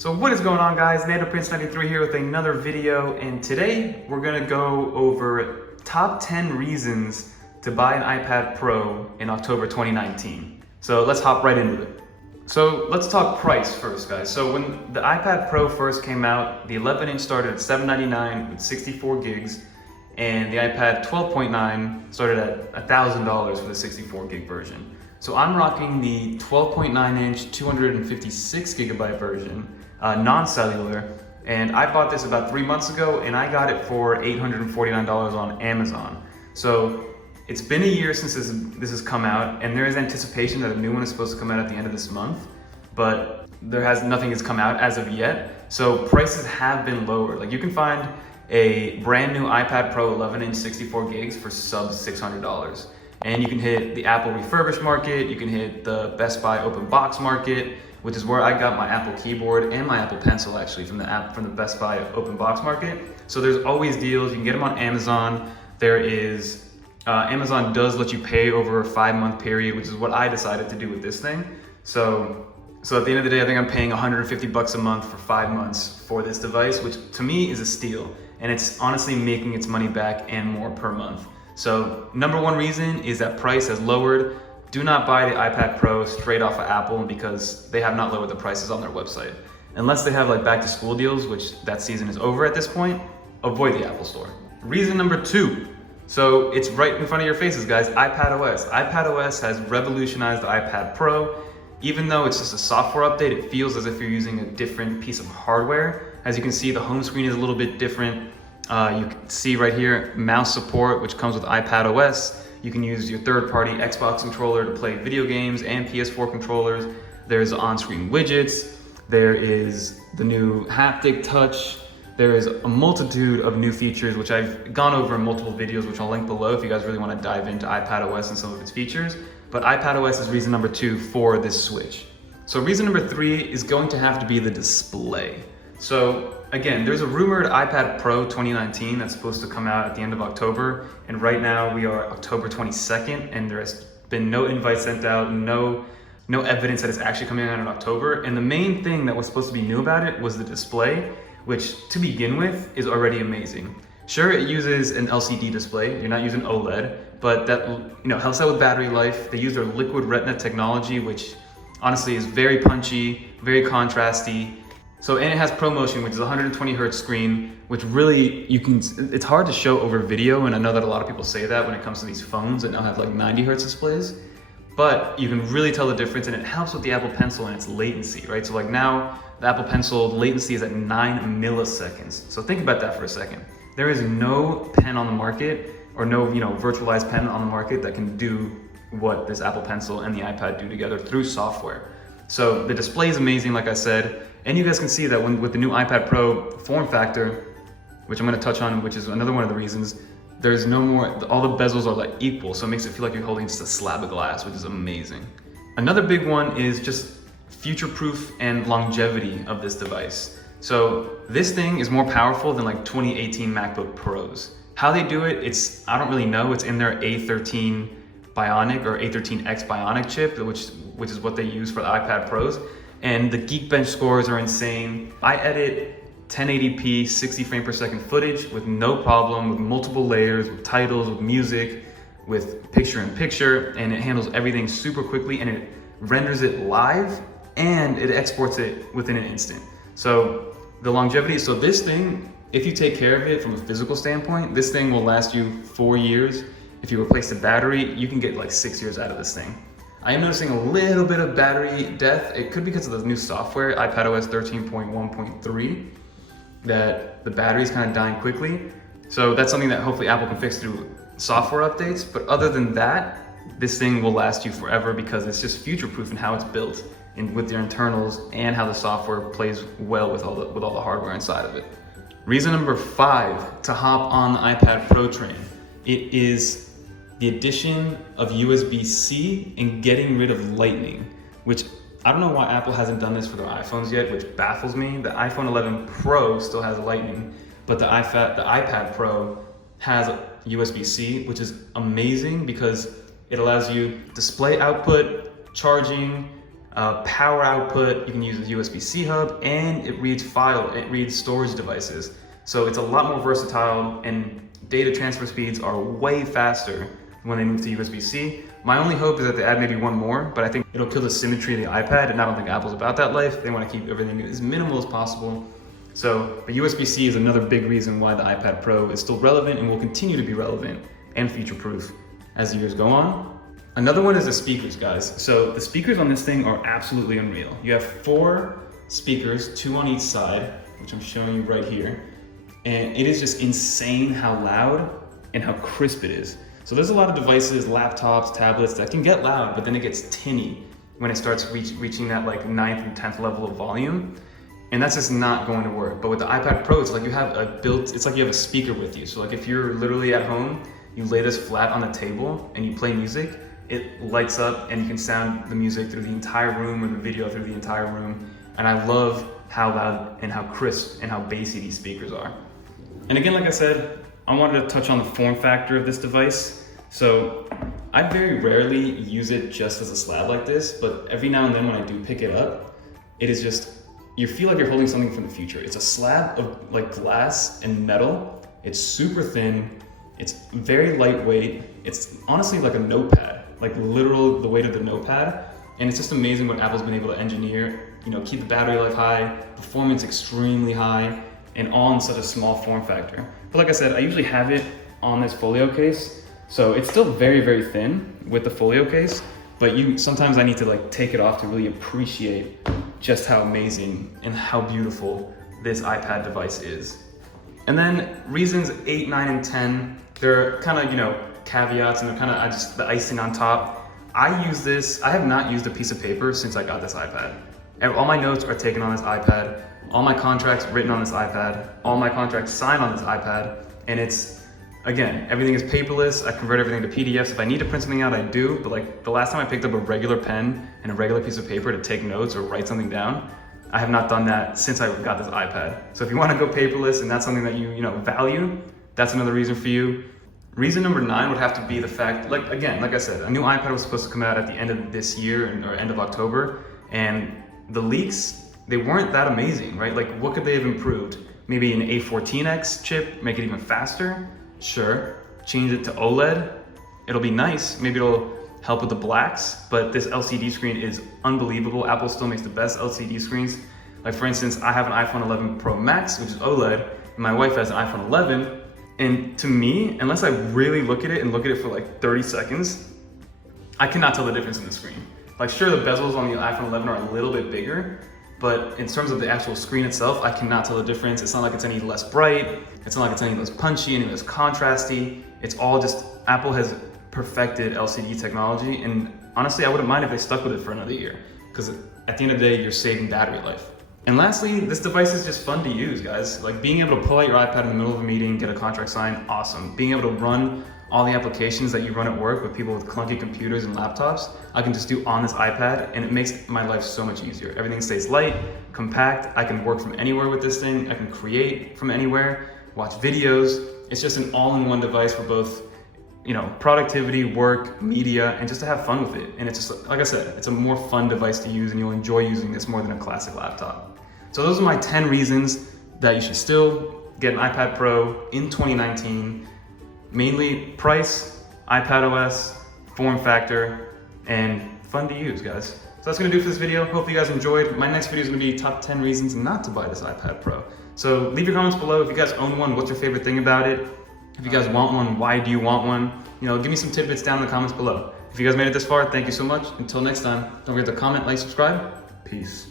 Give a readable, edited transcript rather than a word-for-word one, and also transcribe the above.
So what is going on, guys? NandoPrince93 here with another video, and today we're gonna go over top 10 reasons to buy an iPad Pro in October 2019. So let's hop right into it. So let's talk price first, guys. So when the iPad Pro first came out, the 11-inch started at $799 with 64 gigs, and the iPad 12.9 started at $1,000 for the 64 gig version. So I'm rocking the 12.9-inch 256 gigabyte version, non-cellular, and I bought this about 3 months ago, and I got it for $849 on Amazon. So it's been a year since this has come out, and there is anticipation that a new one is supposed to come out at the end of this month, but nothing has come out as of yet. So prices have been lowered. Like, you can find a brand new iPad Pro 11-inch 64 gigs for sub $600. And you can hit the Apple refurbished market, you can hit the Best Buy open box market, which is where I got my Apple keyboard and my Apple Pencil, actually, from the Best Buy open box market. So there's always deals. You can get them on Amazon. Amazon does let you pay over a 5-month period, which is what I decided to do with this thing. So at the end of the day, I think I'm paying $150 a month for 5 months for this device, which to me is a steal. And it's honestly making its money back and more per month. So number one reason is that price has lowered. Do not buy the iPad Pro straight off of Apple because they have not lowered the prices on their website. Unless they have like back to school deals, which that season is over at this point, avoid the Apple Store. Reason number two. So it's right in front of your faces, guys, iPadOS. iPadOS has revolutionized the iPad Pro. Even though it's just a software update, it feels as if you're using a different piece of hardware. As you can see, the home screen is a little bit different. You can see right here, mouse support, which comes with iPadOS. You can use your third-party Xbox controller to play video games and PS4 controllers. There's on-screen widgets. There is the new haptic touch. There is a multitude of new features, which I've gone over in multiple videos, which I'll link below if you guys really want to dive into iPadOS and some of its features. But iPadOS is reason number two for this switch. So reason number three is going to have to be the display. So again, there's a rumored iPad Pro 2019 that's supposed to come out at the end of October, and right now we are October 22nd, and there has been no invite sent out, no evidence that it's actually coming out in October. And the main thing that was supposed to be new about it was the display, which to begin with is already amazing. Sure, it uses an LCD display, you're not using OLED, but that helps out with battery life. They use their liquid retina technology, which honestly is very punchy, very contrasty. So, and it has ProMotion, which is a 120 hertz screen, which really it's hard to show over video, and I know that a lot of people say that when it comes to these phones that now have like 90 hertz displays, but you can really tell the difference, and it helps with the Apple Pencil and its latency, right? So like now, the Apple Pencil latency is at 9 milliseconds. So think about that for a second. There is no pen on the market, or no virtualized pen on the market that can do what this Apple Pencil and the iPad do together through software. So the display is amazing, like I said, and you guys can see that with the new iPad Pro form factor, which I'm going to touch on, which is another one of the reasons, there's no more, all the bezels are like equal, so it makes it feel like you're holding just a slab of glass, which is amazing. Another big one is just future-proof and longevity of this device. So this thing is more powerful than like 2018 MacBook Pros. How they do it, I don't really know. It's in their A13 Bionic or A13X Bionic chip, which is what they use for the iPad Pros. And the Geekbench scores are insane. I edit 1080p 60 frame per second footage with no problem, with multiple layers, with titles, with music, with picture-in-picture, and it handles everything super quickly, and it renders it live, and it exports it within an instant. So the longevity, so this thing, if you take care of it from a physical standpoint, this thing will last you 4 years. If you replace the battery, you can get like 6 years out of this thing. I am noticing a little bit of battery death. It could be because of the new software, iPadOS 13.1.3, that the battery is kind of dying quickly. So that's something that hopefully Apple can fix through software updates. But other than that, this thing will last you forever because it's just future-proof in how it's built and with their internals, and how the software plays well with all the hardware inside of it. Reason number 5 to hop on the iPad Pro train. It is the addition of USB-C and getting rid of Lightning, which I don't know why Apple hasn't done this for their iPhones yet, which baffles me. The iPhone 11 Pro still has Lightning, but the iPad Pro has USB-C, which is amazing because it allows you display output, charging, power output, you can use a USB-C hub, and it reads storage devices. So it's a lot more versatile, and data transfer speeds are way faster when they move to USB-C. My only hope is that they add maybe one more, but I think it'll kill the symmetry of the iPad, and I don't think Apple's about that life. They want to keep everything as minimal as possible. So, but USB-C is another big reason why the iPad Pro is still relevant and will continue to be relevant and future-proof as the years go on. Another one is the speakers, guys. So the speakers on this thing are absolutely unreal. You have 4 speakers, 2 on each side, which I'm showing you right here. And it is just insane how loud and how crisp it is. So there's a lot of devices, laptops, tablets that can get loud, but then it gets tinny when it starts reaching that like 9th and 10th level of volume. And that's just not going to work. But with the iPad Pro, it's like you have it's like you have a speaker with you. So like if you're literally at home, you lay this flat on the table and you play music, it lights up and you can sound the music through the entire room or the video through the entire room. And I love how loud and how crisp and how bassy these speakers are. And again, like I said, I wanted to touch on the form factor of this device. So I very rarely use it just as a slab like this, but every now and then when I do pick it up, it is just, you feel like you're holding something from the future. It's a slab of like glass and metal. It's super thin. It's very lightweight. It's honestly like a notepad, like literal the weight of the notepad. And it's just amazing what Apple's been able to engineer, keep the battery life high, performance extremely high, and all in such a small form factor. But like I said, I usually have it on this folio case. So it's still very, very thin with the folio case, but sometimes I need to like take it off to really appreciate just how amazing and how beautiful this iPad device is. And then reasons 8, 9, and 10, they're kind of, caveats, and they're kind of just the icing on top. I have not used a piece of paper since I got this iPad. And all my notes are taken on this iPad, all my contracts written on this iPad, all my contracts signed on this iPad, and it's, again, everything is paperless. I convert everything to PDFs. If I need to print something out, I do, but like the last time I picked up a regular pen and a regular piece of paper to take notes or write something down, I have not done that since I got this iPad. So if you want to go paperless and that's something that you value, that's another reason for you. Reason number 9 would have to be the fact, like I said, a new iPad was supposed to come out at the end of this year or end of October, and the leaks, they weren't that amazing, right? Like what could they have improved? Maybe an A14X chip, make it even faster? Sure. Change it to OLED, it'll be nice. Maybe it'll help with the blacks, but this LCD screen is unbelievable. Apple still makes the best LCD screens. Like for instance, I have an iPhone 11 Pro Max, which is OLED, and my wife has an iPhone 11. And to me, unless I really look at it for like 30 seconds, I cannot tell the difference in the screen. Like sure, the bezels on the iPhone 11 are a little bit bigger, but in terms of the actual screen itself, I cannot tell the difference. It's not like it's any less bright. It's not like it's any less punchy, any less contrasty. It's all just, Apple has perfected LCD technology. And honestly, I wouldn't mind if they stuck with it for another year, because at the end of the day, you're saving battery life. And lastly, this device is just fun to use, guys. Like being able to pull out your iPad in the middle of a meeting, get a contract signed, awesome. Being able to run all the applications that you run at work with people with clunky computers and laptops, I can just do on this iPad, and it makes my life so much easier. Everything stays light, compact. I can work from anywhere with this thing. I can create from anywhere, watch videos. It's just an all-in-one device for both, productivity, work, media, and just to have fun with it. And it's just, like I said, it's a more fun device to use, and you'll enjoy using this more than a classic laptop. So those are my 10 reasons that you should still get an iPad Pro in 2019. Mainly price, iPad OS, form factor, and fun to use, guys. So that's gonna do it for this video. Hope you guys enjoyed. My next video is gonna be top 10 reasons not to buy this iPad Pro. So leave your comments below. If you guys own one, what's your favorite thing about it? If you guys want one, why do you want one? Give me some tidbits down in the comments below. If you guys made it this far, thank you so much. Until next time, don't forget to comment, like, subscribe. Peace.